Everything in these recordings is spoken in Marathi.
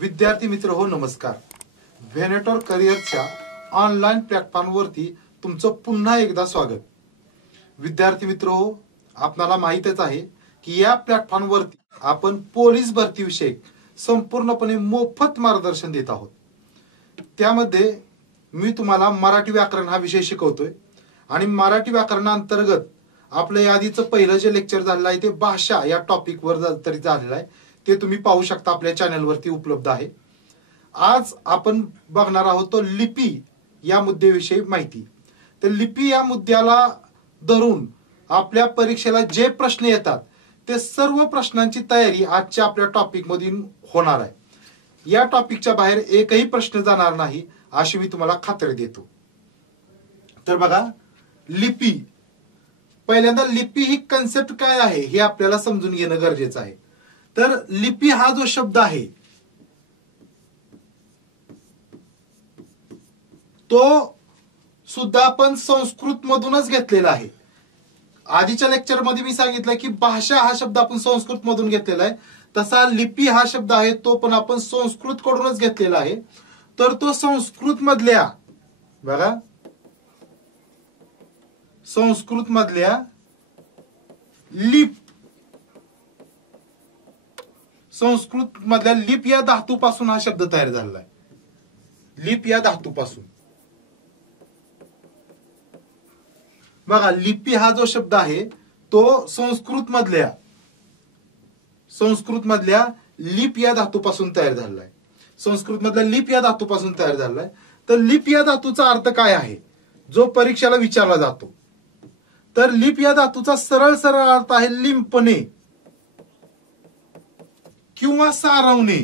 विद्यार्थी मित्र हो नमस्कार. व्हेनेटोर करिअरच्या ऑनलाईन प्लॅटफॉर्मवरती तुमचं पुन्हा एकदा स्वागत. विद्यार्थी मित्र हो, आपल्याला माहितच आहे की या प्लॅटफॉर्मवरती आपण पोलीस भरती विषयक संपूर्णपणे मोफत मार्गदर्शन देत आहोत. त्यामध्ये मी तुम्हाला मराठी व्याकरण हा विषय शिकवतोय आणि मराठी व्याकरणांतर्गत आपलं यादीचं पहिलं जे लेक्चर झालेलं आहे ते भाषा या टॉपिकवर तरी झालेलं आहे. ते तुम्ही पाहू शकता, आपल्या चॅनलवरती उपलब्ध आहे. आज आपण बघणार आहोत तो लिपी या मुद्द्याविषयी माहिती. तर लिपी या मुद्द्याला धरून आपल्या परीक्षेला जे प्रश्न येतात ते सर्व प्रश्नांची तयारी आजच्या आपल्या टॉपिक मधून होणार आहे. या टॉपिकच्या बाहेर एकही प्रश्न जाणार नाही अशी मी तुम्हाला खात्री देतो. तर बघा, लिपी, पहिल्यांदा लिपी ही कन्सेप्ट काय आहे हे आपल्याला समजून घेणं गरजेचं आहे. तर लिपी हा जो शब्द आहे तो सुद्धा आपण संस्कृत मधूनच घेतलेला आहे. आधीच्या लेक्चर मध्ये मी सांगितलं की भाषा हा शब्द आपण संस्कृत मधून घेतलेला आहे, तसा लिपी हा शब्द आहे तो पण आपण संस्कृत कडूनच घेतलेला आहे. तर तो संस्कृत मधल्या, बघा, संस्कृत मधल्या लिप, संस्कृत मधल्या लिप या धातूपासून हा शब्द तयार झालेला आहे. लिप या धातूपासून, बघा, लिपी हा जो शब्द आहे तो संस्कृत मधल्या लिप या धातूपासून तयार झालेला आहे. संस्कृत मधल्या लिप या धातूपासून तयार झालेला आहे. तर लिप या धातूचा अर्थ काय आहे जो परीक्षेला विचारला जातो. तर लिप या धातूचा सरळ सरळ अर्थ आहे लिंपणे किंवा सारवणे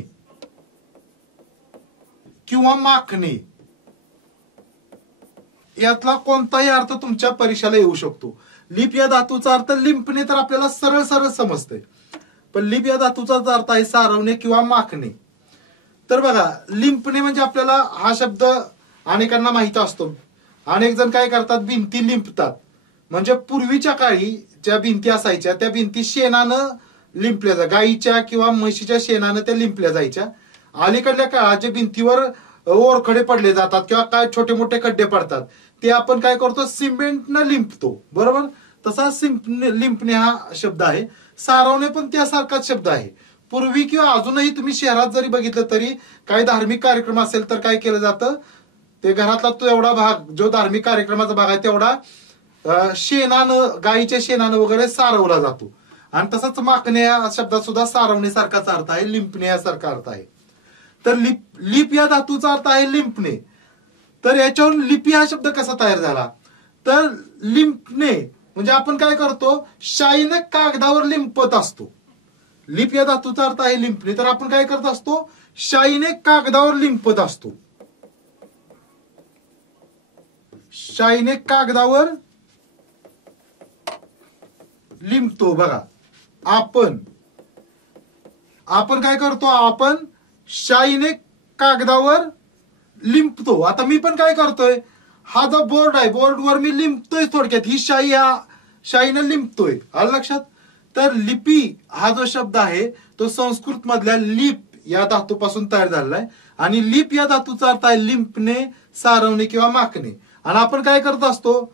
किंवा माखणे. यातला कोणताही अर्थ तुमच्या परीक्षेला येऊ शकतो. लिप या धातूचा अर्थ लिंपणे तर आपल्याला सरळ सरळ समजतंय, पण लिप या धातूचा अर्थ आहे सारवणे किंवा माखणे. तर बघा, लिंपणे म्हणजे आपल्याला हा शब्द अनेकांना माहित असतो. अनेक जण काय करतात, भिंती लिंपतात. म्हणजे पूर्वीच्या काळी ज्या भिंती असायच्या त्या भिंती शेणानं लिंपल्या जायच्या, गाईच्या किंवा म्हशीच्या शेणानं त्या लिंपल्या जायच्या. अलीकडल्या काळात जे भिंतीवर ओरखडे पडले जातात किंवा काय छोटे मोठे खड्डे पडतात ते आपण काय करतो, सिमेंटनं लिंपतो, बरोबर. तसा लिंपणे हा शब्द आहे. सारवणे पण त्यासारखाच शब्द आहे. पूर्वी किंवा अजूनही तुम्ही शहरात जरी बघितलं तरी काही धार्मिक कार्यक्रम असेल तर काय केलं जातं, ते घरातला तो एवढा भाग जो धार्मिक कार्यक्रमाचा भाग आहे तेवढा शेणानं, गाईच्या शेणानं वगैरे सारवला जातो. आणि तसाच माखणे या शब्दात सुद्धा सारवण्यासारखाच अर्थ आहे, लिंपणे यासारखा अर्थ आहे. तर लिप या धातूचा अर्थ आहे लिंपणे. तर याच्यावरून लिपी हा शब्द कसा तयार झाला, तर लिंपणे म्हणजे आपण काय करतो, शाईने कागदावर लिंपत असतो. लिप या धातूचा अर्थ आहे लिंपणे, तर आपण काय करत असतो, शाईने कागदावर लिंपत असतो. शाईने कागदावर लिंपतो. बघा, आपण काय करतो, आपण शाईने कागदावर लिंपतो. आता मी पण काय करतोय, हा जो बोर्ड आहे बोर्डवर मी लिंपतोय, थोडक्यात ही शाईने लिंपतोय. आलं लक्षात. तर लिपी हा जो शब्द आहे तो संस्कृत मधल्या लिप या धातूपासून तयार झालेला आहे. आणि लिप या धातूचा अर्थ आहे लिंपणे, सारवणे किंवा माखणे. आणि आपण काय करत असतो,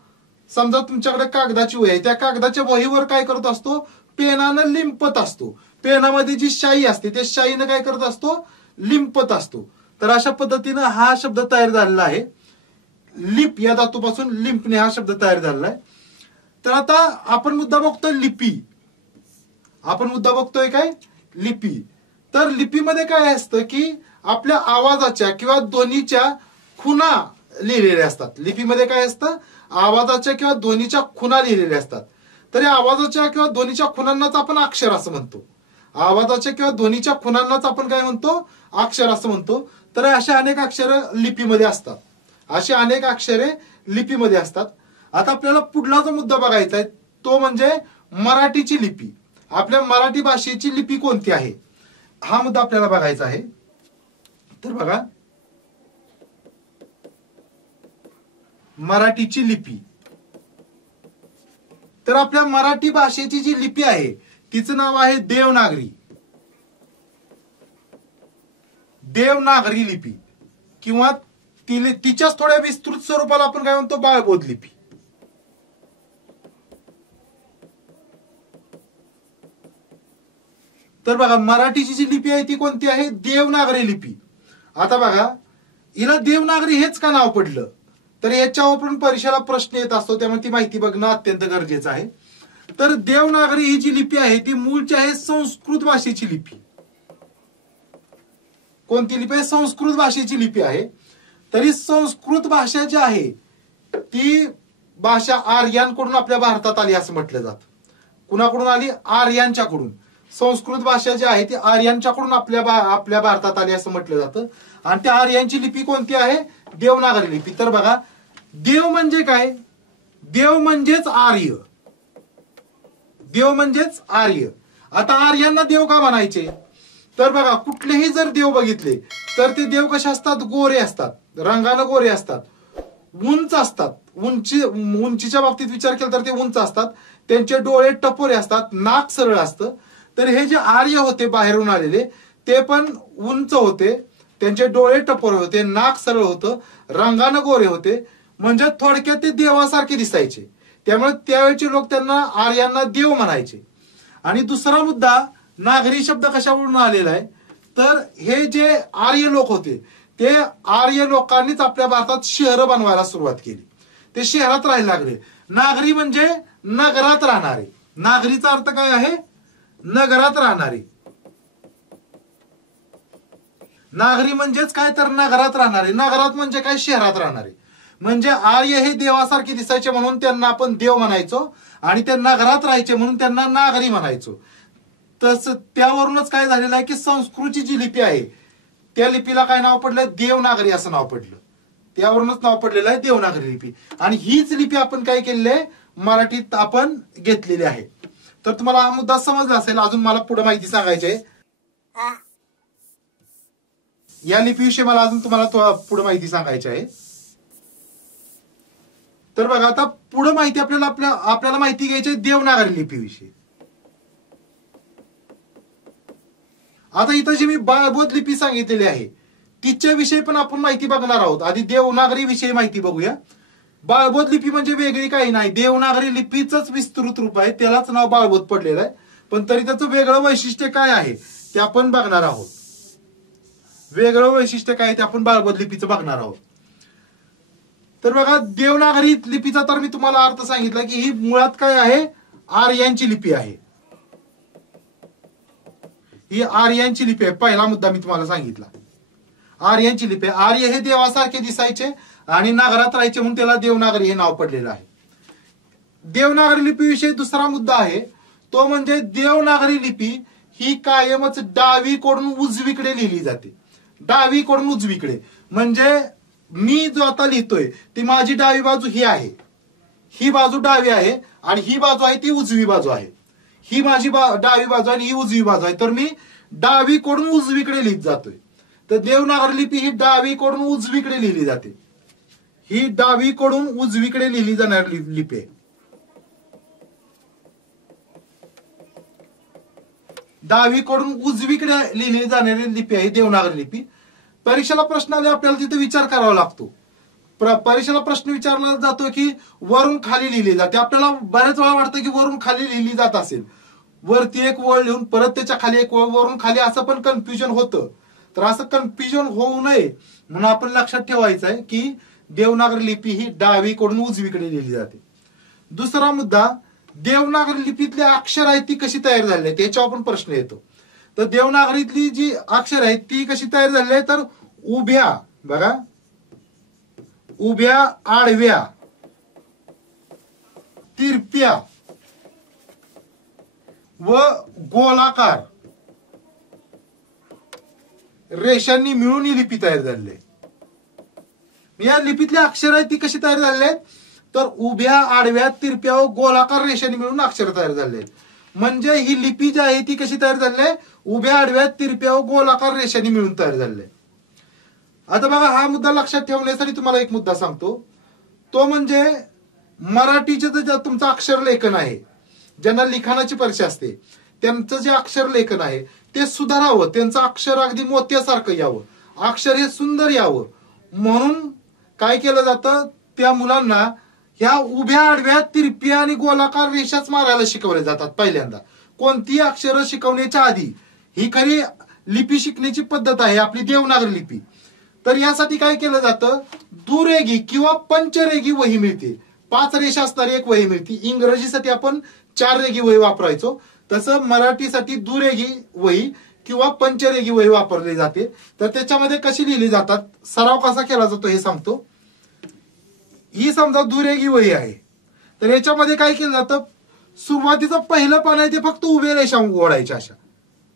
समजा तुमच्याकडे कागदाची वही आहे, त्या कागदाच्या वहीवर काय करत असतो, पेनानं लिंपत असतो. पेनामध्ये जी शाई असते त्या शाईनं काय करत असतो, लिंपत असतो. तर अशा पद्धतीनं हा शब्द तयार झालेला आहे. लिप या धातूपासून लिंपणे हा शब्द तयार झालेला आहे. तर आता आपण मुद्दा बघतोय लिपी. आपण मुद्दा बघतोय काय, लिपी. तर लिपीमध्ये काय असतं की आपल्या आवाजाच्या किंवा ध्वनीच्या खुणा लिहिलेल्या असतात. लिपीमध्ये काय असतं, आवाजाच्या किंवा ध्वनीच्या खुणा लिहिलेल्या असतात. तर या आवाजाच्या किंवा ध्वनीच्या खुणांनाच आपण अक्षर असं म्हणतो. आवाजाच्या किंवा ध्वनीच्या खुणांनाच आपण काय म्हणतो, अक्षर असं म्हणतो. तर अशा अनेक अक्षरे लिपीमध्ये असतात. अशी अनेक अक्षरे लिपीमध्ये असतात. आता आपल्याला पुढला जो मुद्दा बघायचा आहे तो म्हणजे मराठीची लिपी. आपल्या मराठी भाषेची लिपी कोणती आहे हा मुद्दा आपल्याला बघायचा आहे. तर बघा, मराठीची लिपी. तर आपल्या मराठी भाषेची जी लिपी आहे तिचं नाव आहे देवनागरी. देवनागरी लिपी किंवा तिच्याच थोड्या विस्तृत स्वरूपाला आपण काय म्हणतो, बाळबोध लिपी. तर बघा मराठीची जी लिपी आहे ती कोणती आहे, देवनागरी लिपी. आता बघा हिला देवनागरी हेच का नाव पडलं, तर याच्यावर पण परीक्षेला प्रश्न येत असतो, त्यामुळे ती माहिती बघणं अत्यंत गरजेचं आहे. तर देवनागरी ही जी लिपी आहे ती मूळची आहे संस्कृत भाषेची लिपी. कोणती लिपी आहे, संस्कृत भाषेची लिपी आहे. तरी संस्कृत भाषा जी आहे ती भाषा आर्यांकडून आपल्या भारतात आली असं म्हटलं जातं. कुणाकडून आली, आर्यांच्याकडून. संस्कृत भाषा जी आहे ती आर्यांच्याकडून आपल्या भारतात आली असं म्हटलं जातं. आणि त्या आर्यांची लिपी कोणती आहे, देवनागरी लिपी. तर बघा देव म्हणजे काय, देव म्हणजेच आर्य. देव म्हणजेच आर्य. आता आर्यांना देव का म्हणायचे, तर बघा कुठलेही जर देव बघितले तर ते देव कसे असतात, गोरे असतात, रंगानं गोरे असतात, उंच असतात. उंचीच्या बाबतीत विचार केला तर ते उंच असतात. त्यांचे डोळे टपोरे असतात, नाक सरळ असतं. तर हे जे आर्य होते बाहेरून आलेले ते पण उंच होते, त्यांचे डोळे टपोरे होते, नाक सरळ होतं, रंगानं गोरे होते. म्हणजे थोडक्यात ते देवासारखे दिसायचे. त्यामुळे त्यावेळेचे लोक त्यांना आर्यांना देव म्हणायचे. आणि दुसरा मुद्दा, नागरी शब्द कशावरून आलेला आहे, तर हे जे आर्य लोक होते ते आर्य लोकांनीच आपल्या भारतात शहरं बनवायला सुरुवात केली. ते शहरात राहायला लागले. नागरी म्हणजे नगरात राहणारे. नागरीचा अर्थ काय आहे, नगरात राहणारे. नागरी म्हणजेच काय, तर नगरात राहणारे. नगरात म्हणजे काय, शहरात राहणारे. म्हणजे आर्य हे देवासारखे दिसायचे म्हणून त्यांना आपण देव म्हणायचो, आणि ते नगरात राहायचे म्हणून त्यांना नागरी म्हणायचो. तस त्यावरूनच काय झालेलं आहे की संस्कृतची जी लिपी आहे त्या लिपीला काय नाव पडलं, देवनागरी असं नाव पडलं. त्यावरूनच नाव पडलेलं आहे देवनागरी लिपी. आणि हीच लिपी आपण काय केलेली आहे, मराठीत आपण घेतलेली आहे. तर तुम्हाला हा मुद्दा समजला असेल. अजून मला पुढे माहिती सांगायची आहे. या लिपीविषयी मला अजून तुम्हाला पुढे माहिती सांगायची आहे. तर बघा आता पुढे माहिती आपल्याला माहिती घ्यायची आहे देवनागरी लिपीविषयी. आता इथं जी मी बाळबोध लिपी सांगितलेली आहे तिच्याविषयी पण आपण माहिती बघणार आहोत. आधी देवनागरी विषयी माहिती बघूया. बाळबोध लिपी म्हणजे वेगळी काही नाही, देवनागरी लिपीच विस्तृत रूप आहे, त्यालाच नाव बाळबोध पडलेलं आहे. पण तरी त्याचं वेगळं वैशिष्ट्य काय आहे ते आपण बघणार आहोत. वेगळं वैशिष्ट्य काय ते आपण बाळबोध लिपीचं बघणार आहोत. तर बघा देवनागरी लिपीचा तर मी तुम्हाला अर्थ सांगितला की ही मुळात काय आहे, आर्यांची लिपी आहे. ही आर्यांची लिपी आहे. पहिला मुद्दा मी तुम्हाला सांगितला, आर्यांची लिपी आहे. आर्य हे देवासारखे दिसायचे आणि नगरात राहायचे म्हणून त्याला देवनागरी हे नाव पडलेलं आहे. देवनागरी लिपीविषयी दुसरा मुद्दा आहे तो म्हणजे देवनागरी लिपी ही कायमच डावीकडून उजवीकडे लिहिली जाते. डावीकडून उजवीकडे म्हणजे मी जो आता लिहितोय ती माझी डावी बाजू ही आहे, ही बाजू डावी आहे आणि ही बाजू आहे ती उजवी बाजू आहे. ही माझी डावी बाजू आणि ही उजवी बाजू आहे. तर मी डावीकडून उजवीकडे लिहित जातोय. तर देवनागरी लिपी ही डावीकडून उजवीकडे लिहिली जाते. ही डावीकडून उजवीकडे लिहिली जाणारी लिपी आहे. डावीकडून उजवीकडे लिहिली जाणारी लिपी आहे देवनागरी लिपी. परीक्षेला प्रश्न आले आपल्याला तिथे विचार करावा लागतो. परीक्षेला प्रश्न विचारला जातो की वरून खाली लिहिली जाते. आपल्याला बऱ्याच वेळा वाटतं की वरून खाली लिहिली जात असेल, वरती एक वळ लिहून परत त्याच्या खाली एक वळ, वरून खाली, असं पण कन्फ्युजन होतं. तर असं कन्फ्युजन होऊ नये म्हणून आपण लक्षात ठेवायचं आहे की देवनागरी लिपी ही डावीकडून उजवीकडे लिहिली जाते. दुसरा मुद्दा, देवनागरी लिपीतली अक्षर आहेत ती कशी तयार झाली आहे त्याच्यावर पण प्रश्न येतो. तर देवनागरीतली जी अक्षर आहेत ती कशी तयार झाली आहे, तर उभ्या, बघा उभ्या, आडव्या, तिरप्या व गोलाकार रेषांनी मिळून ही लिपी तयार झालेली आहे. या लिपीतली अक्षर आहेत ती कशी तयार झालेली आहेत, तर उभ्या, आडव्या, तिरप्या व गोलाकार रेषांनी मिळून अक्षर तयार झालेली आहेत. म्हणजे ही लिपी जी आहे ती कशी तयार झालेली आहे, उभ्या, आडव्या, तिरप्या व गोलाकार रेषांनी मिळून तयार झालेली आहे. आता बघा हा मुद्दा लक्षात ठेवण्यासाठी तुम्हाला एक मुद्दा सांगतो, तो म्हणजे मराठीचे जे तुमचं अक्षर लेखन आहे, ज्यांना लिखाणाची परीक्षा असते त्यांचं जे अक्षर लेखन आहे ते सुधारावं, त्यांचं अक्षर अगदी मोत्यासारखं यावं अक्षर हे सुंदर यावं म्हणून काय केलं जातं, त्या मुलांना ह्या उभ्या आडव्या तिरप्या आणि गोलाकार रेषाच मारायला शिकवले जातात पहिल्यांदा. कोणती अक्षरं शिकवण्याच्या आधी ही खरी लिपी शिकण्याची पद्धत आहे आपली देवनागरी लिपी. तर यासाठी काय केलं जातं, दुरेगी किंवा पंचरेगी वही मिळते. 5 रेषा असणारी एक वही मिळते. इंग्रजीसाठी आपण 4 रेगी वही वापरायचो, तसं मराठीसाठी दुरेगी वही किंवा पंचरेगी वही वापरली जाते. तर त्याच्यामध्ये कशी लिहिली जातात, सराव कसा केला जातो हे सांगतो. ही समजा दुरेगी वही आहे, तर याच्यामध्ये काय केलं जातं, सुरुवातीचं पहिलं पान आहे ते फक्त उभ्या रेषा ओढायच्या. अशा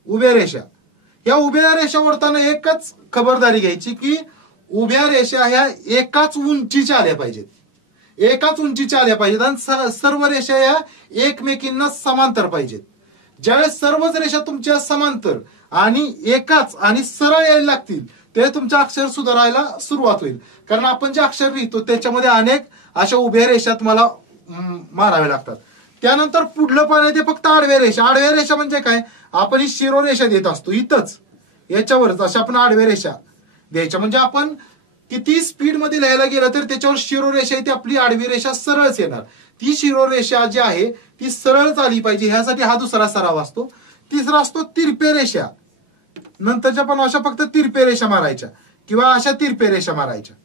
उभ्या रेषा, या उभ्या रेषा ओढताना एकच खबरदारी घ्यायची की उभ्या रेषा ह्या एकाच उंचीच्या आल्या पाहिजेत, एकाच उंचीच्या आल्या पाहिजेत आणि सर्व रेषा या एकमेकींना समांतर पाहिजेत. ज्यावेळेस सर्वच रेषा तुमच्या समांतर आणि एकाच आणि सरळ यायला लागतील ते तुमचं अक्षर सुधारायला सुरुवात होईल. कारण आपण जे अक्षर लिहितो त्याच्यामध्ये अनेक अशा उभ्या रेषा तुम्हाला माराव्या लागतात. त्यानंतर पुढलं पान आहे ते फक्त आडव्या रेषा. आडव्या रेषा म्हणजे काय, आपण ही शिरोरेषा देत असतो इथंच याच्यावरच अशा आपण आडव्या रेषा द्यायच्या. म्हणजे आपण किती स्पीड मध्ये लिहायला गेलं तर त्याच्यावर शिरोरेषा आहे ती आपली आडवी रेषा सरळच येणार. ती शिरोरेषा जी आहे ती सरळच आली पाहिजे, ह्यासाठी हा दुसरा सराव असतो. तिसरा असतो तिरपे रेषा. नंतरच्या पण अशा फक्त तिरपे रेषा मारायच्या किंवा अशा तिरपे रेषा मारायच्या.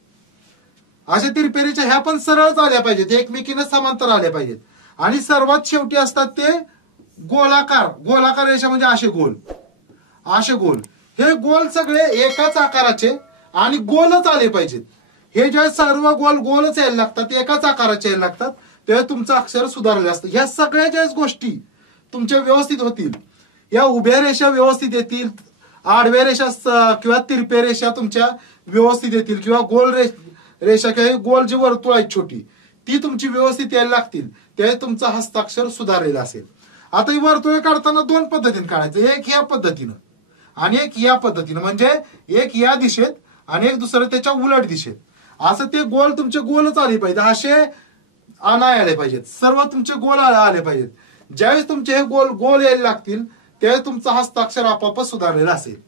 अशा तिरपे रेषा ह्या पण सरळच आल्या पाहिजेत, एकमेकीने समांतर आल्या पाहिजेत. आणि सर्वात शेवटी असतात ते गोलाकार. गोलाकार रेषा म्हणजे असे गोल, असे गोल. हे गोल सगळे एकाच आकाराचे आणि गोलच आले पाहिजेत. हे जे सर्व गोल गोलच यायला लागतात, एकाच आकाराचे यायला लागतात, तेव्हा तुमचं अक्षर सुधारले असतं. ह्या सगळ्या ज्या गोष्टी तुमच्या व्यवस्थित होतील, या उभ्या रेषा व्यवस्थित येतील, आडव्या रेषा किंवा तिरप्या रेषा तुमच्या व्यवस्थित येतील, किंवा गोल रेषा किंवा गोल जी वर्तुळ आहेत छोटी ती तुमची व्यवस्थित यायला लागतील, त्यावेळी तुमचं हस्ताक्षर सुधारलेलं असेल. आता ही वर्तुळे काढताना 2 पद्धतीने काढायचं, एक ह्या पद्धतीनं आणि एक या पद्धतीनं. म्हणजे एक या दिशेत आणि एक दुसरं त्याच्या उलट दिशेत. असं ते गोल तुमचे गोलच आले पाहिजे, असे नाही आले पाहिजेत, सर्व तुमचे गोल आले पाहिजेत. ज्यावेळेस तुमचे हे गोल गोल यायला लागतील त्यावेळेस तुमचं हस्ताक्षर आपोआपच सुधारलेलं असेल.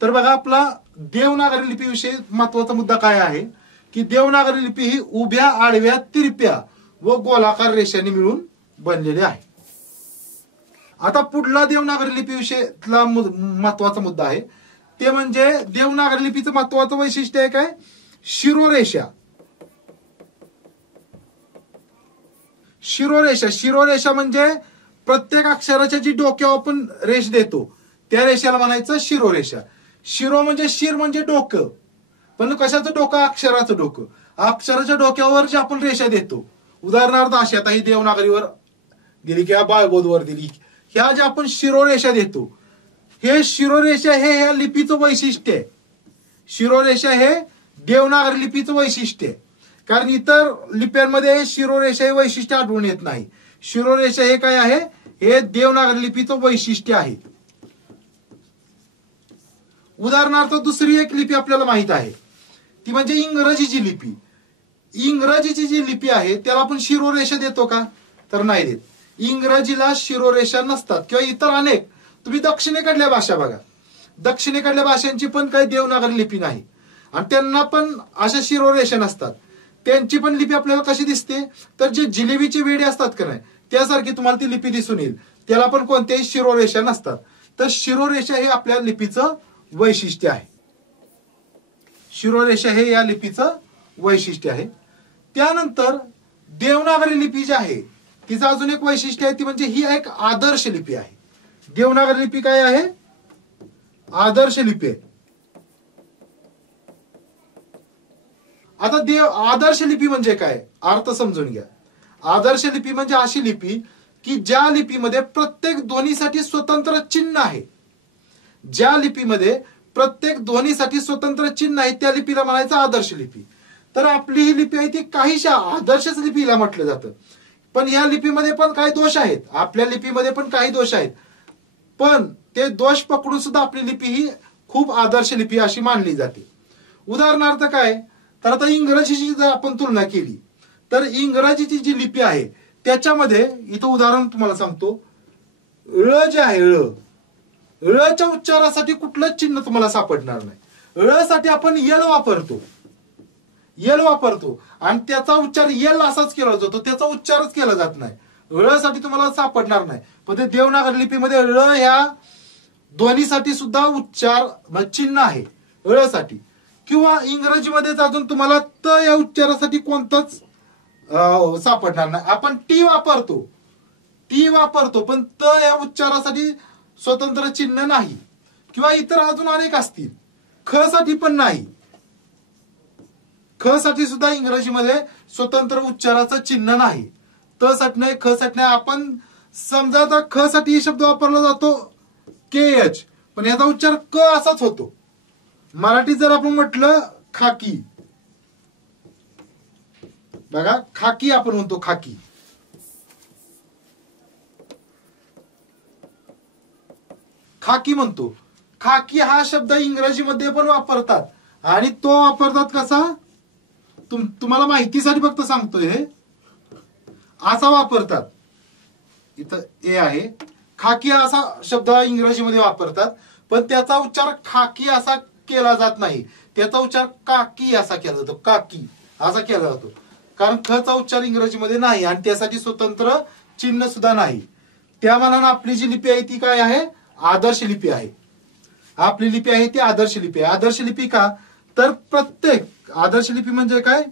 तर बघा, आपला देवनागरी लिपीविषयी महत्वाचा मुद्दा काय आहे की देवनागरी लिपी ही उभ्या आडव्या तिरप्या व गोलाकार रेषांनी मिळून बनलेली आहे. आता पुढला देवनागरी लिपीविषयीतला महत्वाचा मुद्दा आहे ते म्हणजे देवनागरी लिपीचं महत्वाचं वैशिष्ट्य आहे काय, शिरोरेषा. शिरोरेषा, शिरोरेषा म्हणजे प्रत्येक अक्षराच्या जी डोक्यावर आपण रेष देतो त्या रेषेला म्हणायचं शिरोरेषा. शिरो म्हणजे शिर म्हणजे डोकं, पण कशाचं डोकं, अक्षराचं डोकं. अक्षराच्या डोक्यावर जे आपण रेषा देतो, उदाहरणार्थ अशी आता ही देवनागरीवर दिली किंवा बाळबोधवर दिली, ह्या ज्या आपण शिरोरेषा देतो, हे शिरोरेषा हे ह्या लिपीचं वैशिष्ट्य आहे. शिरोरेषा हे देवनागरी लिपीचं वैशिष्ट्य आहे. कारण इतर लिप्यांमध्ये शिरोरेषा हे वैशिष्ट्य आढळून येत नाही. शिरोरेषा हे काय आहे, हे देवनागरी लिपीचं वैशिष्ट्य आहे. उदाहरणार्थ दुसरी एक लिपी आपल्याला माहित आहे ती म्हणजे इंग्रजीची लिपी. इंग्रजीची जी लिपी आहे त्याला आपण शिरोरेषा देतो का, तर नाही देत. इंग्रजीला शिरोरेषा नसतात. किंवा इतर अनेक, तुम्ही दक्षिणेकडल्या भाषा बघा, दक्षिणेकडल्या भाषांची पण काही देवनागरी लिपी नाही आणि त्यांना पण अशा शिरोरेषा नसतात. त्यांची पण लिपी आपल्याला कशी दिसते, तर जे जिलेबीचे वेडे असतात का नाही त्यासारखी तुम्हाला ती लिपी दिसून येईल. त्याला पण कोणत्याही शिरोरेषा नसतात. तर शिरोरेषा हे आपल्या लिपीचं वैशिष्ट्य आहे. शिरोरेषा हे या लिपीचं वैशिष्ट्य आहे. त्यानंतर देवनागरी लिपी जी आहे तिचं अजून एक वैशिष्ट्य आहे ती म्हणजे ही एक आदर्श लिपी आहे. देवनागरी लिपी काय आहे, आदर्श लिपी आहे. आता आदर्श लिपी म्हणजे काय, अर्थ समजून घ्या. आदर्श लिपी म्हणजे अशी लिपी की ज्या लिपीमध्ये प्रत्येक ध्वनीसाठी स्वतंत्र चिन्ह आहे. ज्या लिपीमध्ये प्रत्येक ध्वनीसाठी स्वतंत्र चिन्ह आहे त्या लिपीला म्हणायचं आदर्श लिपी. तर आपली ही लिपी आहे ती काहीशा आदर्शच लिपीला म्हटलं जातं. पण या लिपीमध्ये पण काही दोष आहेत, आपल्या लिपीमध्ये पण काही दोष आहेत, पण ते दोष पकडून सुद्धा आपली लिपी ही खूप आदर्श लिपी अशी मानली जाते. उदाहरणार्थ काय, तर आता इंग्रजीची जर आपण तुलना केली तर इंग्रजीची जी लिपी आहे त्याच्यामध्ये इथं उदाहरण तुम्हाला सांगतो, ळ जे आहे ळच्या उच्चारासाठी कुठलंच चिन्ह तुम्हाला सापडणार नाही. ळ साठी आपण यल वापरतो, यल वापरतो आणि त्याचा उच्चार यल असाच केला जातो, त्याचा उच्चारच केला जात नाही. ळ साठी तुम्हाला सापडणार नाही. पण ते देवनागरी लिपीमध्ये ळ ह्या ध्वनीसाठी सुद्धा उच्चार चिन्ह आहे ळ साठी. किंवा इंग्रजीमध्ये अजून तुम्हाला त या उच्चारासाठी कोणतंच सापडणार नाही. आपण टी वापरतो, टी वापरतो, पण त या उच्चारासाठी स्वतंत्र चिन्ह नाही. किंवा इतर अजून अनेक असतील. ख साठी पण नाही, ख साठी सुद्धा इंग्रजीमध्ये स्वतंत्र उच्चाराचं चिन्ह नाही. त साठी नाही, ख साठी नाही. आपण समजा आता ख साठी शब्द वापरला जातो KH, पण याचा उच्चार क असाच होतो. मराठीत जर आपण म्हटलं खाकी, बघा खाकी आपण म्हणतो, खाकी. खाकी म्हणतो. खाकी हा शब्द इंग्रजीमध्ये पण वापरतात आणि तो वापरतात कसा, तुम्हाला माहितीसाठी फक्त सांगतोय. असा वापरतात, इथं ए आहे. खाकी असा शब्द इंग्रजीमध्ये वापरतात, पण त्याचा उच्चार खाकी असा केला जात नाही. त्याचा उच्चार काकी असा केला जातो, काकी असा केला जातो. कारण खचा उच्चार इंग्रजीमध्ये नाही आणि त्यासाठी स्वतंत्र चिन्ह सुद्धा नाही. त्या मानाने आपली जी लिपी आहे ती काय आहे, आदर्श लिपी आहे. आपली लिपी आहे ती आदर्श लिपी आहे. आदर्श लिपी का, तर प्रत्येक आदर्श लिपी म्हणजे काय,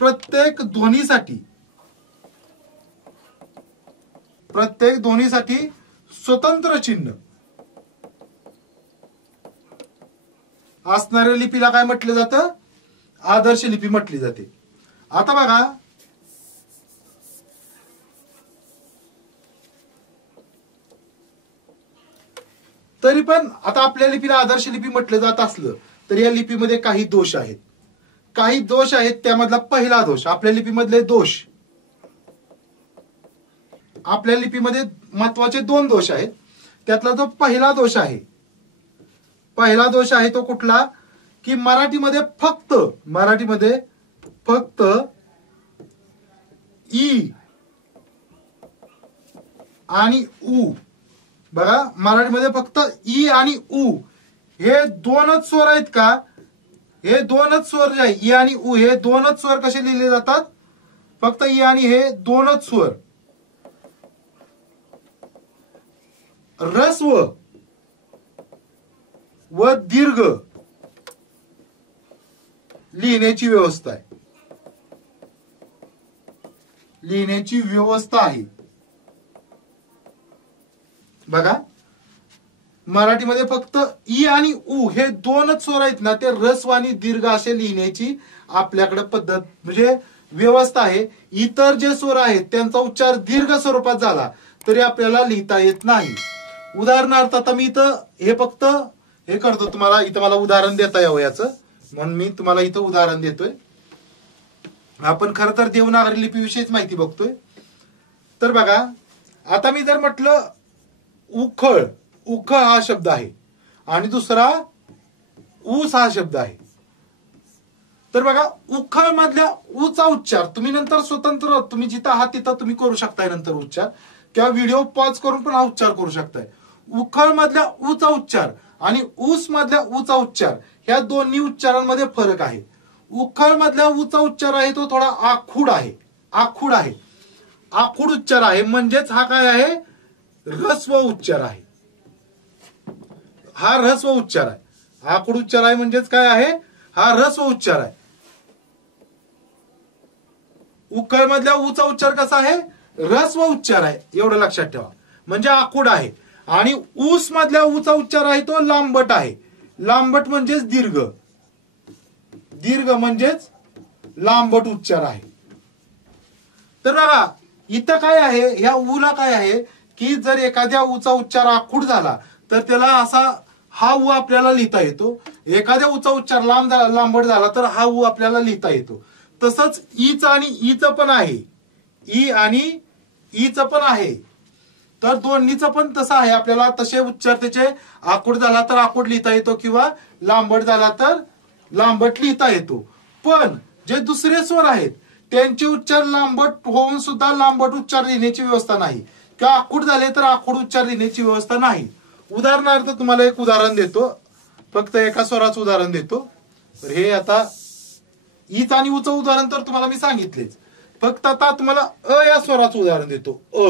प्रत्येक ध्वनीसाठी, प्रत्येक ध्वनीसाठी स्वतंत्र चिन्ह असणाऱ्या लिपीला काय म्हटलं जातं, आदर्श लिपी म्हटली जाते. आता बघा, तरी पण आता आपल्या लिपीला आदर्श लिपी म्हटलं जात असलं तरी या लिपीमध्ये काही दोष आहेत, काही दोष आहेत. त्यामधला पहिला दोष, आपल्या लिपीमधले दोष, आपल्या लिपीमध्ये महत्वाचे 2 दोष आहेत. त्यातला जो पहिला दोष आहे, पहिला दोष आहे तो कुठला, की मराठीमध्ये फक्त ई आणि उ, बघा मराठीमध्ये फक्त ई आणि उ हे 2च स्वर आहेत का, हे 2च स्वर जे आहे ई आणि उ, हे 2च स्वर कसे लिहिले जातात, फक्त ई आणि हे 2च स्वर. ऱ्हस्व व दीर्घ लिहिण्याची व्यवस्था आहे, लिहिण्याची व्यवस्था आहे. बघा मराठीमध्ये फक्त ई आणि उ हे 2च स्वर आहेत ना, ते ऱ्हस्व आणि दीर्घ असे लिहिण्याची आपल्याकडे पद्धत म्हणजे व्यवस्था आहे. इतर जे स्वर आहेत त्यांचा उच्चार दीर्घ स्वरूपात झाला तरी आपल्याला लिहिता येत नाही. उदाहरणार्थ आता मी इथं हे फक्त हे करतो, तुम्हाला इथं मला उदाहरण देता यावं याचं, म्हणून मी तुम्हाला इथं उदाहरण देतोय. आपण खरं तर देवनागरी लिपीविषयीच माहिती बघतोय. तर बघा, आता मी जर म्हटलं उखळ, उख हा शब्द आहे आणि दुसरा ऊस हा शब्द आहे. तर बघा उखळ मधल्या ऊचा उच्चार तुम्ही नंतर स्वतंत्र, तुम्ही जिथं आहात तिथं तुम्ही करू शकताय नंतर उच्चार, किंवा व्हिडिओ पॉज करून पण हा उच्चार करू शकताय. उखळ मधल्या ऊचा उच्चार आणि ऊस मधल्या ऊचा उच्चार ह्या दोन्ही उच्चारांमध्ये फरक आहे. उखळ मधल्या ऊचा उच्चार आहे तो थोडा आखूड आहे, आखूड आहे, आखूड उच्चार आहे. म्हणजेच हा काय आहे, ऱ्हस्व उच्चार आहे. हा ऱ्हस्व उच्चार आहे. आखूड उच्चार आहे म्हणजेच काय आहे, हा ऱ्हस्व उच्चार आहे. उखळ मधल्या ऊचा उच्चार कसा आहे, ऱ्हस्व उच्चार आहे, एवढं लक्षात ठेवा. म्हणजे आखूड आहे. आणि ऊस मधल्या ऊचा उच्चार आहे तो लांबट आहे. लांबट म्हणजेच दीर्घ, दीर्घ म्हणजेच लांबट उच्चार आहे. तर बघा इथं काय आहे, ह्या ऊला काय आहे की जर एखाद्या ऊचा उच्चार आखूड झाला तर त्याला असा हा ऊ आपल्याला लिहिता येतो. एखाद्या ऊचा उच्चार लांबट झाला तर हा ऊ आपल्याला लिहिता येतो. तसंच ईच आणि ईच पण आहे, ई आणि ईच पण आहे. तर दोन्हीचं पण तसं आहे, आपल्याला तसे उच्चार त्याचे आखूड झाला तर आखूड लिहिता येतो किंवा लांबट झाला तर लांबट लिहिता येतो. पण जे दुसरे स्वर आहेत त्यांचे उच्चार लांबट होऊन सुद्धा लांबट उच्चार लिहिण्याची व्यवस्था नाही, किंवा आखूड झाले तर आखूड उच्चार लिहिण्याची व्यवस्था नाही. उदाहरणार्थ तुम्हाला एक उदाहरण देतो. फक्त एका स्वराचं उदाहरण देतो. तर हे आता ईच आणि उचं उदाहरण तर तुम्हाला मी सांगितलेच. फक्त आता तुम्हाला अ या स्वराचं उदाहरण देतो. अ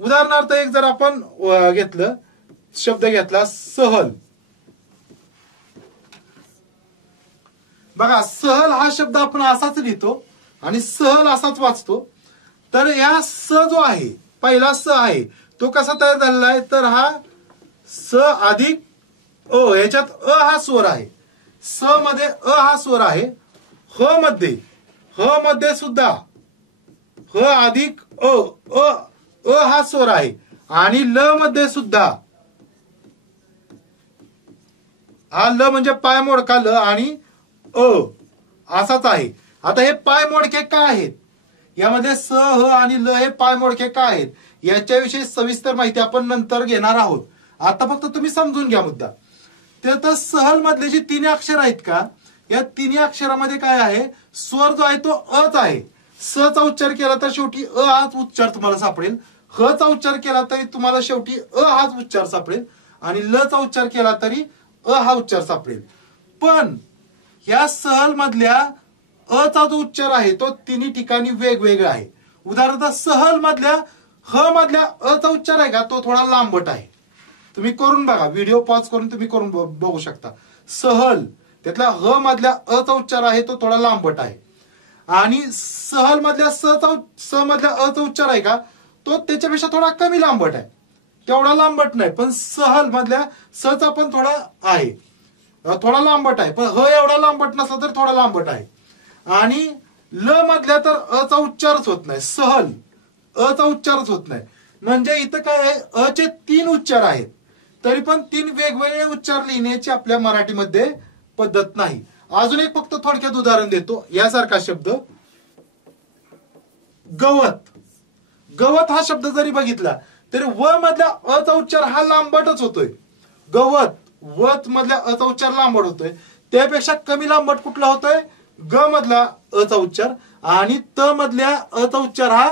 उदाहरणार्थ एक जर आपण घेतलं शब्द घेतला सहल. बघा सहल हा शब्द आपण असाच लिहितो आणि सहल असाच वाचतो. तर या स जो आहे पहिला स आहे तो कसा तयार झालेला आहे तर हा स अधिक अ याच्यात अ हा स्वर आहे. स मध्ये अ हा स्वर आहे. ह मध्ये सुद्धा ह अधिक अ अ अ हा स्वर आहे आणि ल मध्ये सुद्धा हा ल म्हणजे पाय मोडका ल आणि अ असाच आहे. आता हे पाय मोडके काय आहेत यामध्ये स ह आणि ल हे पाय मोडके काय आहेत याच्याविषयी सविस्तर माहिती आपण नंतर घेणार आहोत. आता फक्त तुम्ही समजून घ्या मुद्दा. तर सहल मधले जे तिन्ही अक्षर आहेत का या तिन्ही अक्षरामध्ये काय आहे स्वर जो आहे तो अच आहे. स चा उच्चार केला तर शेवटी अ हाच उच्चार तुम्हाला सापडेल. ह चा उच्चार केला तरी तुम्हाला शेवटी अ हाच उच्चार सापडेल आणि ल चा उच्चार केला तरी अ हा उच्चार सापडेल. पण या सहल मधल्या अ चा जो उच्चार आहे तो तिन्ही ठिकाणी वेगवेगळा आहे. उदाहरणार्थ सहल मधल्या ह मधल्या अ चा उच्चार आहे का तो थोडा लांबट आहे. तुम्ही करून बघा व्हिडिओ पॉज करून तुम्ही करून बघू शकता. सहल त्यातल्या ह मधल्या अ चा उच्चार आहे तो थोडा लांबट आहे आणि सहल मधल्या स मधल्या अ चा उच्चार आहे का तो त्याच्यापेक्षा थोडा कमी लांबट आहे. तेवढा लांबट नाही पण सहल मधल्या स चा पण थोडा आहे थोडा लांबट आहे पण ह एवढा लांबट नसला तर थोडा लांबट आहे. आणि ल मधल्या तर अ चा उच्चारच होत नाही. सहल अ चा उच्चारच होत नाही. म्हणजे इथं काय आहे अ चे 3 उच्चार आहेत तरी पण 3 वेगवेगळे उच्चार लिहिण्याची आपल्या मराठीमध्ये पद्धत नाही. अजून एक फक्त थोडक्यात उदाहरण देतो. यासारखा शब्द गवत. गवत हा शब्द जरी बघितला तरी व मधल्या अ चा उच्चार हा लांबटच होतोय. गवत वत मधल्या अ चा उच्चार लांबट होतोय. त्यापेक्षा कमी लांबट कुठला होतोय ग मधला अ चा उच्चार आणि त मधल्या अ चा उच्चार हा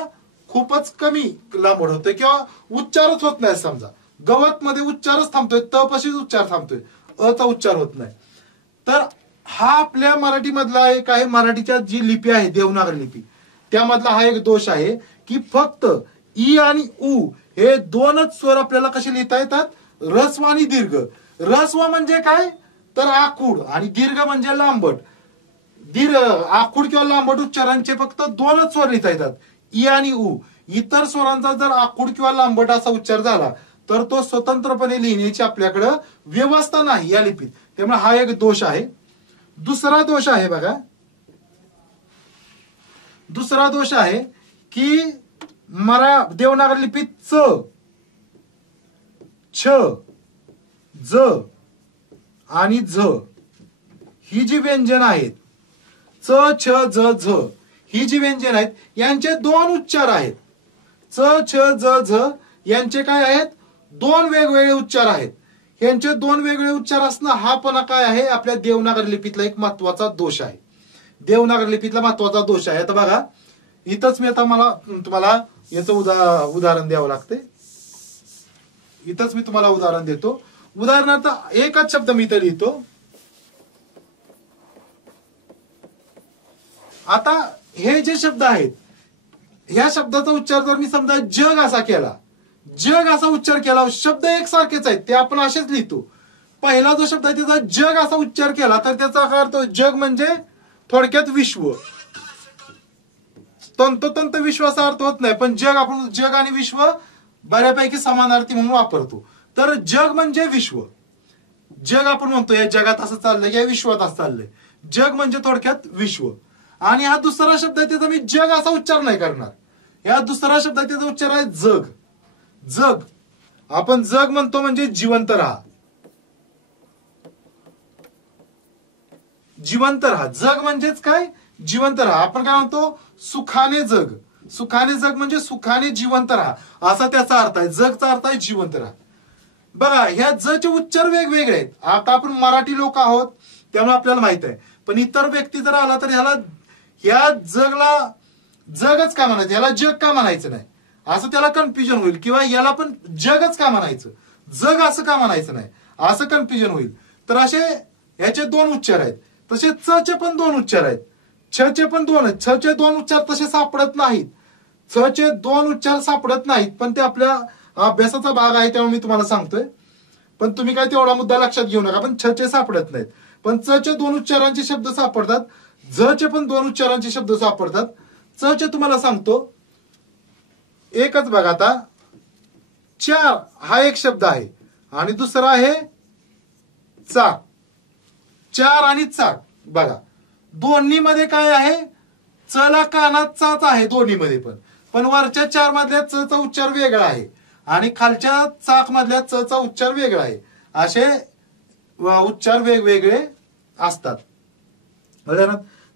खूपच कमी लांबट होतोय किंवा उच्चारच होत नाही. समजा गवत मध्ये उच्चारच थांबतोय त पाशीच उच्चार थांबतोय अ चा उच्चार होत नाही. तर हा आपल्या मराठी मधला एक आहे मराठीच्या जी लिपी आहे देवनागरी लिपी त्यामधला हा एक दोष आहे की फक्त ई आणि उ हे दोनच स्वर आपल्याला कसे लिहिता येतात ऱ्हस्व आणि दीर्घ. ऱ्हस्व म्हणजे काय तर आखूड आणि दीर्घ म्हणजे लांबट. आखूड किंवा लांबट उच्चारांचे फक्त दोनच स्वर लिहिता येतात ई आणि उ. इतर स्वरांचा जर आखूड किंवा लांबट असा उच्चार झाला तर तो स्वतंत्रपणे लिहिण्याची आपल्याकडे व्यवस्था नाही या लिपीत. त्यामुळे हा एक दोष आहे. दुसरा दोष आहे बघा. दुसरा दोष आहे की देवनागरी लिपीत च छ ज आणि झ ही जी व्यंजन आहेत च छ ज झ ही जी व्यंजन आहेत यांचे 2 उच्चार आहेत. च छ ज झ यांचे काय आहेत 2 वेगवेगळे उच्चार आहेत. यांचे 2 वेगवेगळे उच्चार असणं हा पण काय आहे आपल्या देवनागरी लिपीतला एक महत्वाचा दोष आहे. देवनागरी लिपीतला महत्वाचा दोष आहे. आता बघा इथंच मी आता मला तुम्हाला याचं उदाहरण द्यावं लागते. इथंच मी तुम्हाला उदाहरण देतो. उदाहरणार्थ एकच शब्द मी इथं लिहितो. आता हे जे शब्द आहेत ह्या शब्दाचा उच्चार जर मी समजा जग असा केला जग असा उच्चार केला शब्द एकसारखेच आहेत ते आपण असेच लिहितो. पहिला जो शब्द आहे त्याचा जग असा उच्चार केला तर त्याचा अर्थ जग म्हणजे थोडक्यात विश्व. तंतोतंत विश्वाचा अर्थ होत नाही पण आपण जग आणि विश्व बऱ्यापैकी समानार्थी म्हणून वापरतो. तर जग म्हणजे विश्व. जग आपण म्हणतो या जगात असं चाललंय या विश्वात असं चाललंय. जग म्हणजे थोडक्यात विश्व. आणि हा दुसरा शब्द आहे त्याचा मी जग असा उच्चार नाही करणार. या दुसरा शब्द आहे त्याचा उच्चार आहे जग. जग आपण जग म्हणतो म्हणजे जिवंत राहा. जिवंत राहा. जग म्हणजेच काय जिवंत राहा. आपण काय म्हणतो सुखाने जग. सुखाने जग म्हणजे सुखाने जिवंत राहा असा त्याचा अर्थ आहे. जगचा अर्थ आहे जिवंत राहा. बघा ह्या जचे उच्चार वेगवेगळे आहेत. आता आपण मराठी लोक आहोत त्यामुळे आपल्याला माहित आहे पण इतर व्यक्ती जर आला तर ह्या जगला जगच का म्हणायचं ह्याला जग का म्हणायचं नाही असं त्याला कन्फ्युजन होईल किंवा याला पण जगच का म्हणायचं जग असं का म्हणायचं नाही असं कन्फ्युजन होईल. तर असे ह्याचे दोन उच्चार आहेत. तसे च चे पण दोन उच्चार आहेत, छ चे पण दोन आहेत. छ चे दोन उच्चार तसे सापडत नाहीत, छ चे दोन उच्चार सापडत नाहीत, पण ते आपल्या अभ्यासाचा भाग आहे त्यामुळे मी तुम्हाला सांगतोय. पण तुम्ही काय तेवढा मुद्दा लक्षात घेऊ नका. पण छ चे सापडत नाहीत, पण च चे दोन उच्चारांचे शब्द सापडतात. झ चे पण दोन उच्चारांचे शब्द सापडतात. च चे तुम्हाला सांगतो एकच बघा. आता चार हा एक शब्द आहे आणि दुसरा आहे चाक. चार आणि चाक बघा, दोन्ही मध्ये काय आहे, चला कानात चाच आहे दोन्ही मध्ये पण. पण वरच्या चार मधल्या च चा उच्चार वेगळा आहे आणि खालच्या चाक मधल्या च चा उच्चार वेगळा आहे. असे उच्चार वेगवेगळे असतात.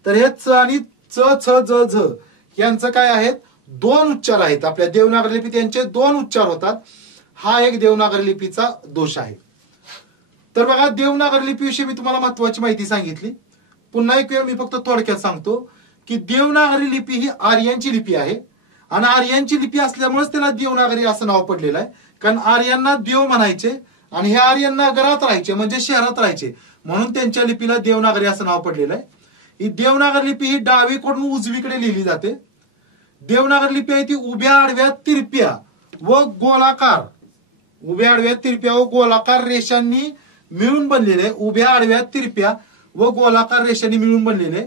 तर हे च आणि च छ ज झ यांचं काय आहेत, दोन उच्चार आहेत. आपल्या देवनागरी लिपीत यांचे दोन उच्चार होतात. हा एक देवनागरी लिपीचा दोष आहे. तर बघा, देवनागरी लिपीविषयी मी तुम्हाला महत्वाची माहिती सांगितली. पुन्हा एक वेळ मी फक्त थोडक्यात सांगतो की देवनागरी लिपी ही आर्यांची लिपी आहे आणि आर्यांची लिपी असल्यामुळेच त्याला देवनागरी असं नाव पडलेलं आहे. कारण आर्यांना देव म्हणायचे आणि हे आर्यन नगरात राहायचे म्हणजे शहरात राहायचे, म्हणून त्यांच्या लिपीला देवनागरी असं नाव पडलेलं आहे. ही देवनागरी लिपी ही डावीकडून उजवीकडे लिहिली जाते. देवनागरी लिपी आहे ती उभ्या आडव्या तिरप्या व गोलाकार, उभ्या आडव्या तिरप्या व गोलाकार रेषांनी मिळून बनलेले, उभ्या आडव्या तिरप्या व गोलाकार रेषांनी मिळून बनलेले.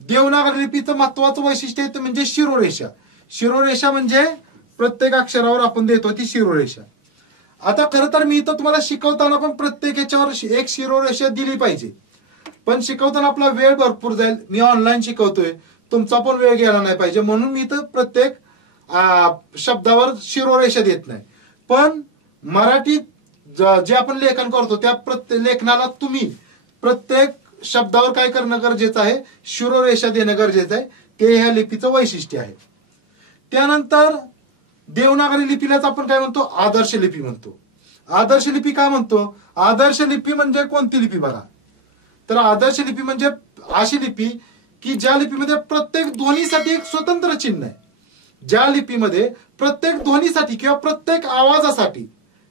देवनागरी लिपीचं महत्वाचं वैशिष्ट्य आहे ते म्हणजे शिरोरेषा. शिरोरेषा म्हणजे प्रत्येक अक्षरावर आपण देतो ती शिरोरेषा. आता खरं तर मी इथं तुम्हाला शिकवताना पण प्रत्येक याच्यावर एक शिरोरेषा दिली पाहिजे, पण शिकवताना आपला वेळ भरपूर जाईल. मी ऑनलाईन शिकवतोय, तुमचा पण वेळ गेला नाही पाहिजे, म्हणून मी इथं प्रत्येक शब्दावर शिरोरेषा देत नाही. पण मराठीत जे आपण लेखन करतो त्या प्रत्येक लेखनाला तुम्ही प्रत्येक शब्दावर काय करणं गरजेचं आहे, शिरोरेषा देणं गरजेचं आहे. ते ह्या लिपीचं वैशिष्ट्य आहे. त्यानंतर देवनागरी लिपीलाच आपण काय म्हणतो, आदर्श लिपी म्हणतो. आदर्श लिपी का म्हणतो, आदर्श लिपी म्हणजे कोणती लिपी बघा, तर आदर्श लिपी म्हणजे अशी लिपी की ज्या लिपीमध्ये प्रत्येक ध्वनीसाठी एक स्वतंत्र चिन्ह आहे. ज्या लिपीमध्ये प्रत्येक ध्वनीसाठी किंवा प्रत्येक आवाजासाठी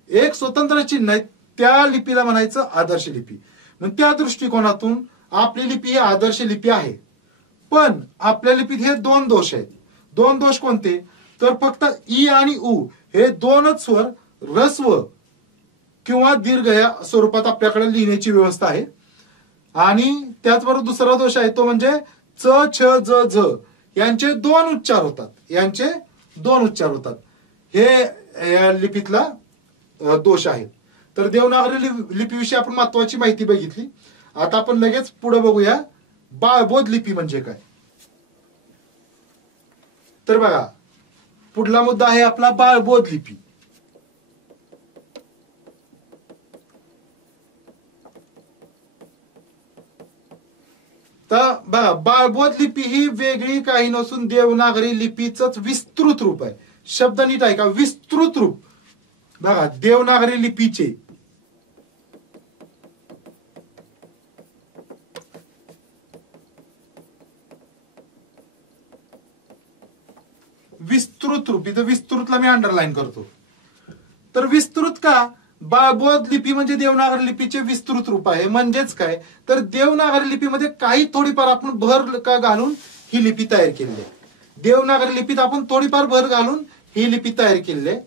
एक स्वतंत्र चिन्ह आहे, त्या लिपीला म्हणायचं आदर्श लिपी. मग त्या दृष्टिकोनातून आपली लिपी ही आदर्श लिपी आहे. पण आपल्या लिपीत हे दोन दोष आहेत. दोन दोष कोणते, तर फक्त ई आणि उ हे दोनच स्वर ऱ्हस्व किंवा दीर्घ या स्वरूपात आपल्याकडे लिहिण्याची व्यवस्था आहे. आणि त्याचबरोबर दुसरा दोष आहे तो म्हणजे च छ ज झ यांचे दोन उच्चार होतात, यांचे दोन उच्चार होतात. हे या लिपीतला दोष आहे. तर देवनागरी लिपीविषयी आपण महत्वाची माहिती बघितली. आता आपण लगेच पुढे बघूया बाळबोध लिपी म्हणजे काय. तर बघा, पुढला मुद्दा आहे आपला बाळबोध लिपी. तर बघा, बाळबोध लिपी ही वेगळी काही नसून देवनागरी लिपीचंच विस्तृत रूप आहे. शब्द नीट आहे का, विस्तृत रूप. बघा, देवनागरी लिपीचे विस्तृत रूप, इथं विस्तृतला मी अंडरलाईन करतो. तर विस्तृत का, बाळबोध लिपी म्हणजे देवनागरी लिपीचे विस्तृत रूप आहे. म्हणजेच काय, तर देवनागरी लिपीमध्ये काही थोडीफार आपण भर का घालून ही लिपी तयार केलेली आहे. देवनागरी लिपीत आपण थोडीफार भर घालून ही लिपी तयार केलेली आहे.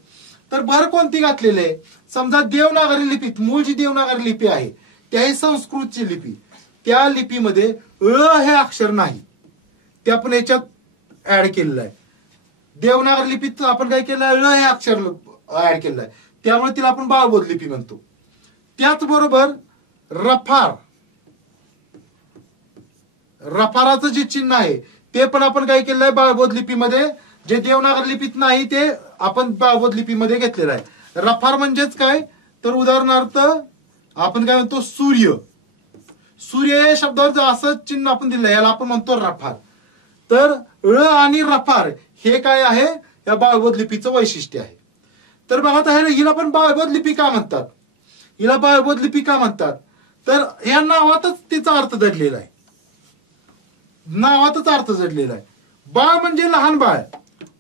तर भर कोणती घातलेली आहे, समजा देवनागरी लिपीत मूळ जी देवनागरी लिपी आहे त्या ही संस्कृतची लिपी, त्या लिपीमध्ये अ हे अक्षर नाही, ते आपण याच्यात ऍड केलेलं आहे. देवनागरी लिपीत आपण काय केलं, ळ हे अक्षर ऍड केलेलं आहे, त्यामुळे तिला आपण बाळबोध लिपी म्हणतो. त्याचबरोबर रफार, रफाराचं जे चिन्ह आहे ते पण आपण काय केलंय बाळबोध लिपीमध्ये, जे देवनागरी लिपीत नाही ते आपण बाळबोध लिपीमध्ये घेतलेलं आहे. रफार म्हणजेच काय, तर उदाहरणार्थ आपण काय म्हणतो सूर्य, सूर्य या शब्दावर असं चिन्ह आपण दिलंय, याला आपण म्हणतो रफार. तर ळ आणि रफार हे काय आहे, या बाळबोध लिपीचं वैशिष्ट्य आहे. तर बघा, आता हिला पण बाळबोध लिपी का म्हणतात, हिला बाळबोध लिपी का म्हणतात, तर या नावातच तिचा अर्थ दडलेला आहे, नावातच अर्थ दडलेला आहे. बाळ म्हणजे लहान बाळ,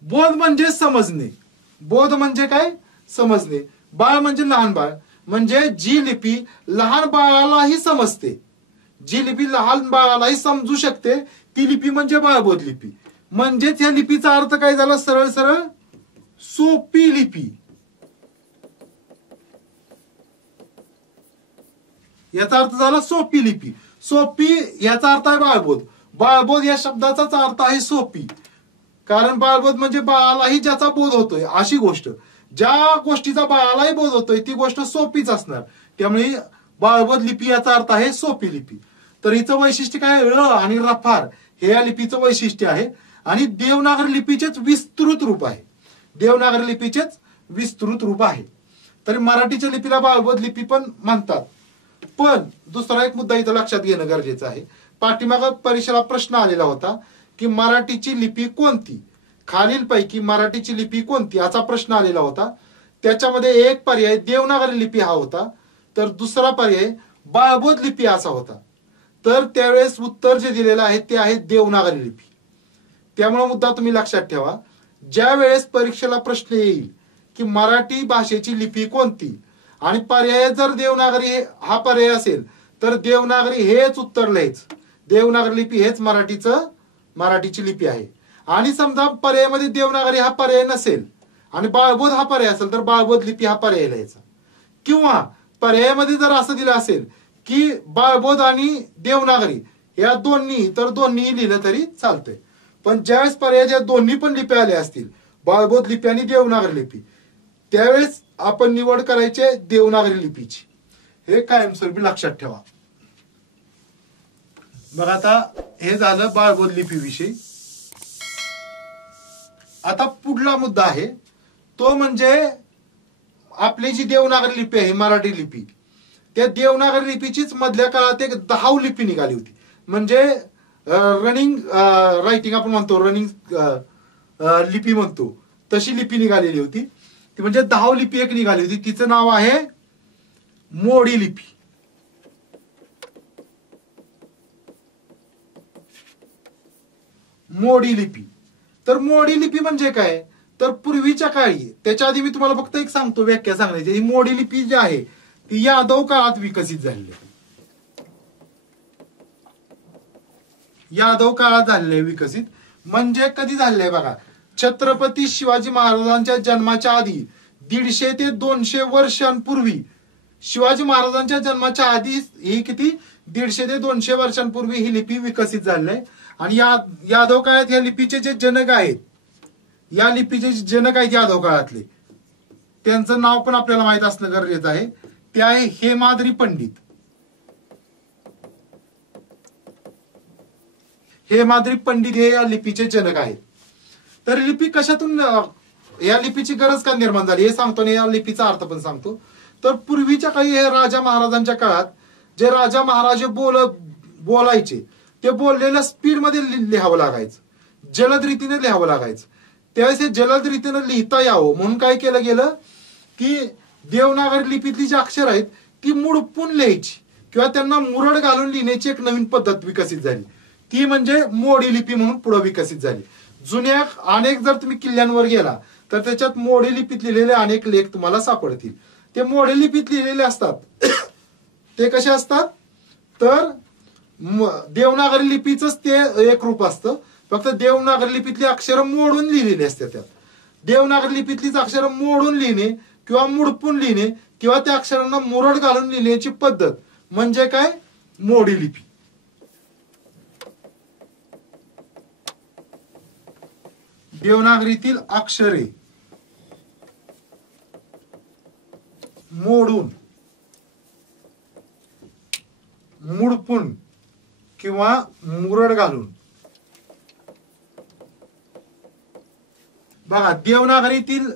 बोध म्हणजे समजणे, बोध म्हणजे काय, समजणे, बाळ म्हणजे लहान बाळ. म्हणजे जी लिपी लहान बाळालाही समजते, जी लिपी लहान बाळालाही समजू शकते, ती लिपी म्हणजे बाळबोध लिपी. म्हणजेच या लिपीचा अर्थ काय झाला? सरळ सरळ सोपी लिपी. याचा अर्थ झाला सोपी लिपी. सोपी याचा अर्थ आहे बाळबोध. बाळबोध या शब्दाचाच अर्थ आहे सोपी. कारण बाळबोध म्हणजे बाळालाही ज्याचा बोध होतोय अशी गोष्ट. ज्या गोष्टीचा बाळालाही बोध होतोय ती गोष्ट सोपीच असणार. त्यामुळे बाळबोध लिपी याचा अर्थ आहे सोपी लिपी. तर हिचं वैशिष्ट्य काय? ळ आणि रफार हे या लिपीचं वैशिष्ट्य आहे. आणि देवनागरी लिपीचेच विस्तृत रूप आहे. देवनागरी लिपीचेच विस्तृत रूप आहे. तरी मराठीच्या लिपीला बाळबोध लिपी पण म्हणतात. पण दुसरा एक मुद्दा इथं लक्षात घेणं गरजेचं आहे. पाठीमागं परीक्षेला प्रश्न आलेला होता की मराठीची लिपी कोणती, खालीलपैकी मराठीची लिपी कोणती असा प्रश्न आलेला होता. त्याच्यामध्ये एक पर्याय देवनागरी लिपी हा होता, तर दुसरा पर्याय बाळबोध लिपी असा होता. तर त्यावेळेस उत्तर जे दिलेलं आहे ते आहे देवनागरी लिपी. त्यामुळे मुद्दा तुम्ही लक्षात ठेवा, ज्या वेळेस परीक्षेला प्रश्न येईल की मराठी भाषेची लिपी कोणती आणि पर्याय जर देवनागरी हा पर्याय असेल तर देवनागरी हेच उत्तर लिहायचं. देवनागरी लिपी हेच मराठीची लिपी आहे. आणि समजा पर्यायामध्ये देवनागरी हा पर्याय नसेल आणि बाळबोध हा पर्याय असेल तर बाळबोध लिपी हा पर्याय लिहायचा. किंवा पर्यायामध्ये जर असं दिलं असेल की बाळबोध आणि देवनागरी या दोन्ही, तर दोन्ही लिहिलं तरी चालतंय. पण ज्यावेळेस पर्याय दोन्ही पण लिप्या आल्या असतील, बाळबोध लिपी आणि देवनागरी लिपी, त्यावेळेस आपण निवड करायचे देवनागरी लिपीची. हे कायमस्वरूपी लक्षात ठेवा. बघा आता हे झालं बाळबोध लिपी विषयी. आता पुढला मुद्दा आहे तो म्हणजे आपली जी देवनागरी लिपी आहे मराठी लिपी, त्या देवनागरी लिपीचीच मधल्या काळात एक 10 लिपी निघाली होती. म्हणजे रनिंग रायटिंग आपण म्हणतो, रनिंग लिपी म्हणतो, तशी लिपी निघालेली होती. ती म्हणजे 10 लिपी एक निघाली होती. तिचं नाव आहे मोडी लिपी. मोडी लिपी. तर मोडी लिपी म्हणजे काय? तर पूर्वीच्या काळी, त्याच्या आधी मी तुम्हाला फक्त एक सांगतो, व्याख्या सांगण्याची. ही मोडी लिपी जी आहे ती यादव काळात विकसित झालेली आहे. यादव काळात झालेली आहे विकसित. म्हणजे कधी झालेली आहे बघा, छत्रपती शिवाजी महाराजांच्या जन्माच्या आधी 150 ते 200 वर्षांपूर्वी, शिवाजी महाराजांच्या जन्माच्या आधी ही किती 150 ते 200 वर्षांपूर्वी ही लिपी विकसित झालेली आहे. आणि यादव काळात या लिपीचे जे जनक आहेत, या लिपीचे जे जनक आहेत यादव काळातले, त्यांचं नाव पण आपल्याला माहित असणं गरजेचं आहे. ते आहे हेमाद्री पंडित. हेमाद्री पंडित हे या लिपीचे जनक आहेत. तर लिपी कशातून, या लिपीची गरज का निर्माण झाली हे सांगतो आणि या लिपीचा अर्थ पण सांगतो. तर पूर्वीच्या काही हे राजा महाराजांच्या काळात जे राजा महाराजे बोलायचे ते बोललेल्या स्पीड मध्ये लिहावं लागायचं, जलद रीतीने लिहावं लागायचं. त्यावेळेस हे जलद रीतीने लिहिता यावं म्हणून काय केलं गेलं की देवनागरी लिपीतली जी अक्षर आहेत ती मुडपून लिहायची किंवा त्यांना मुरड घालून लिहिण्याची एक नवीन पद्धत विकसित झाली. ती म्हणजे मोडी लिपी म्हणून पुढे विकसित झाली. जुन्या अनेक जर तुम्ही किल्ल्यांवर गेला तर त्याच्यात मोडी लिपीत लिहिलेले अनेक लेख तुम्हाला सापडतील. ते मोडी लिपीत लिहिलेले असतात. ते कसे असतात तर देवनागरी लिपीचंच ते एक रूप असतं, फक्त देवनागरी लिपीतली अक्षर मोडून लिहिलेली असते. त्यात देवनागरी लिपीतलीच अक्षर मोडून लिहिणे किंवा मुडपून लिहिणे किंवा त्या अक्षरांना मुरड घालून लिहिण्याची पद्धत म्हणजे काय, मोडी लिपी. देवनागरीतील अक्षरे मोडून, मुडपून किंवा मुरड घालून. बघा देवनागरीतील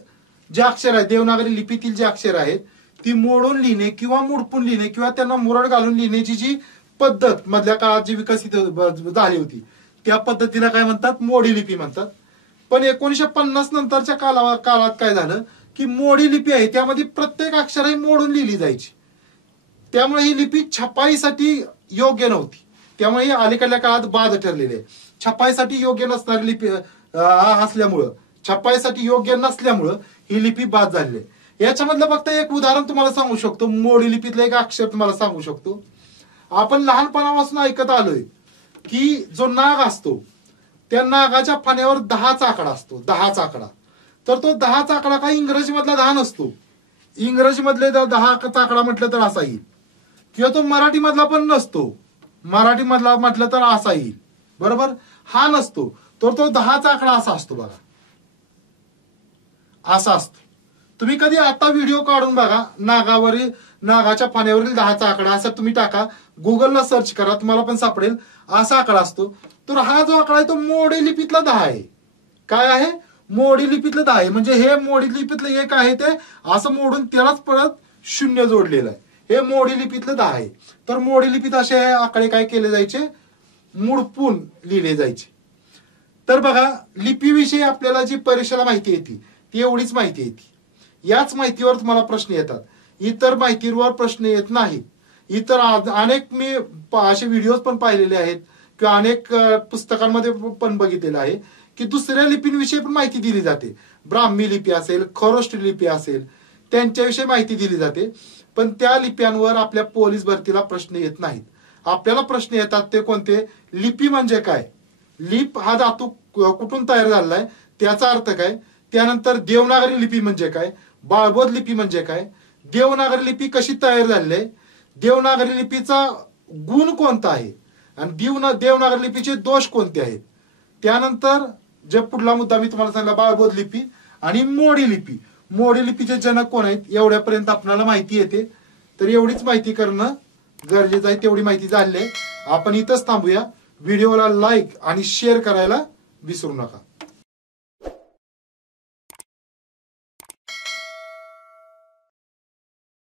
जे अक्षर आहेत, देवनागरी लिपीतील जे अक्षर आहेत ती मोडून लिहिणे किंवा मुडपून लिहिणे किंवा त्यांना मुरड घालून लिहिण्याची जी पद्धत मधल्या काळात जी विकसित झाली होती त्या पद्धतीला काय म्हणतात, मोडी लिपी म्हणतात. पण 1950 नंतरच्या काळात काय झालं की मोडी लिपी आहे त्यामध्ये प्रत्येक अक्षर ही मोडून लिहिली जायची. त्यामुळे ही लिपी छपाईसाठी योग्य नव्हती. त्यामुळे ही अलीकडल्या काळात बाद ठरलेली आहे. छपाईसाठी योग्य नसणारी लिपी असल्यामुळं, छपाईसाठी योग्य नसल्यामुळं ही लिपी बाद झालेली आहे. याच्यामधलं फक्त एक उदाहरण तुम्हाला सांगू शकतो, मोडी लिपीतलं एक अक्षर तुम्हाला सांगू शकतो. आपण लहानपणापासून ऐकत आलोय की जो नाग असतो त्या नागाच्या फण्यावर 10चा आकडा असतो, 10चा आकडा. तर तो 10चा आकडा काही इंग्रजी मधला 10 नसतो. इंग्रजी मधले 10चा आकडा म्हटलं तर असा येईल, किंवा तो मराठी मधला पण नसतो, मराठी मधला म्हटलं तर असा येईल, बरोबर. हा नसतो, तर तो 10चा आकडा असा असतो बघा, असा असतो. तुम्ही कधी आता व्हिडिओ काढून बघा, नागाच्या पाण्यावरील 10चा आकडा असं तुम्ही टाका, गुगलला सर्च करा, तुम्हाला पण सापडेल. असा आकडा असतो. तर हा जो आकडा आहे तो मोडी लिपीतला 10 आहे. काय आहे? मोडी लिपीतलं 10 आहे. म्हणजे हे मोडी लिपीतलं एक आहे ते असं मोडून त्यालाच परत 0 जोडलेलं आहे. हे मोडी लिपीतलं 10 आहे. तर मोडी लिपीत असे आकडे काय केले जायचे? मुडपून लिहिले जायचे. तर बघा, लिपीविषयी आपल्याला जी परीक्षेला माहिती येते ती एवढीच माहिती येते. याच माहितीवर तुम्हाला प्रश्न येतात, इतर माहितीवर प्रश्न येत नाहीत. इतर अनेक मी असे व्हिडिओ पण पाहिलेले आहेत किंवा अनेक पुस्तकांमध्ये पण बघितलेलं आहे की दुसऱ्या लिपींविषयी पण माहिती दिली जाते. ब्राह्मी लिपी असेल, खरोष्टी लिपी असेल, त्यांच्याविषयी माहिती दिली जाते. पण त्या लिप्यांवर आपल्या पोलीस भरतीला प्रश्न येत नाहीत. आपल्याला प्रश्न येतात ते कोणते? लिपी म्हणजे काय, लिप हा धातू कुठून तयार झालेला आहे, त्याचा अर्थ काय, त्यानंतर देवनागरी लिपी म्हणजे काय, बाळबोध लिपी म्हणजे काय, देवनागरी लिपी कशी तयार झालेली आहे, देवनागरी लिपीचा गुण कोणता आहे, आणि देवनागरी लिपीचे दोष कोणते आहेत. त्यानंतर जे पुढला मुद्दा मी तुम्हाला सांगितला, बाळबोध लिपी आणि मोडी लिपी. मोडी लिपीचे जनक कोण आहेत एवढ्यापर्यंत आपल्याला माहिती येते. तर एवढीच माहिती करणं गरजेचं आहे. तेवढी माहिती झाली आहे. आपण इथंच थांबूया. व्हिडिओला लाईक आणि शेअर करायला विसरू नका.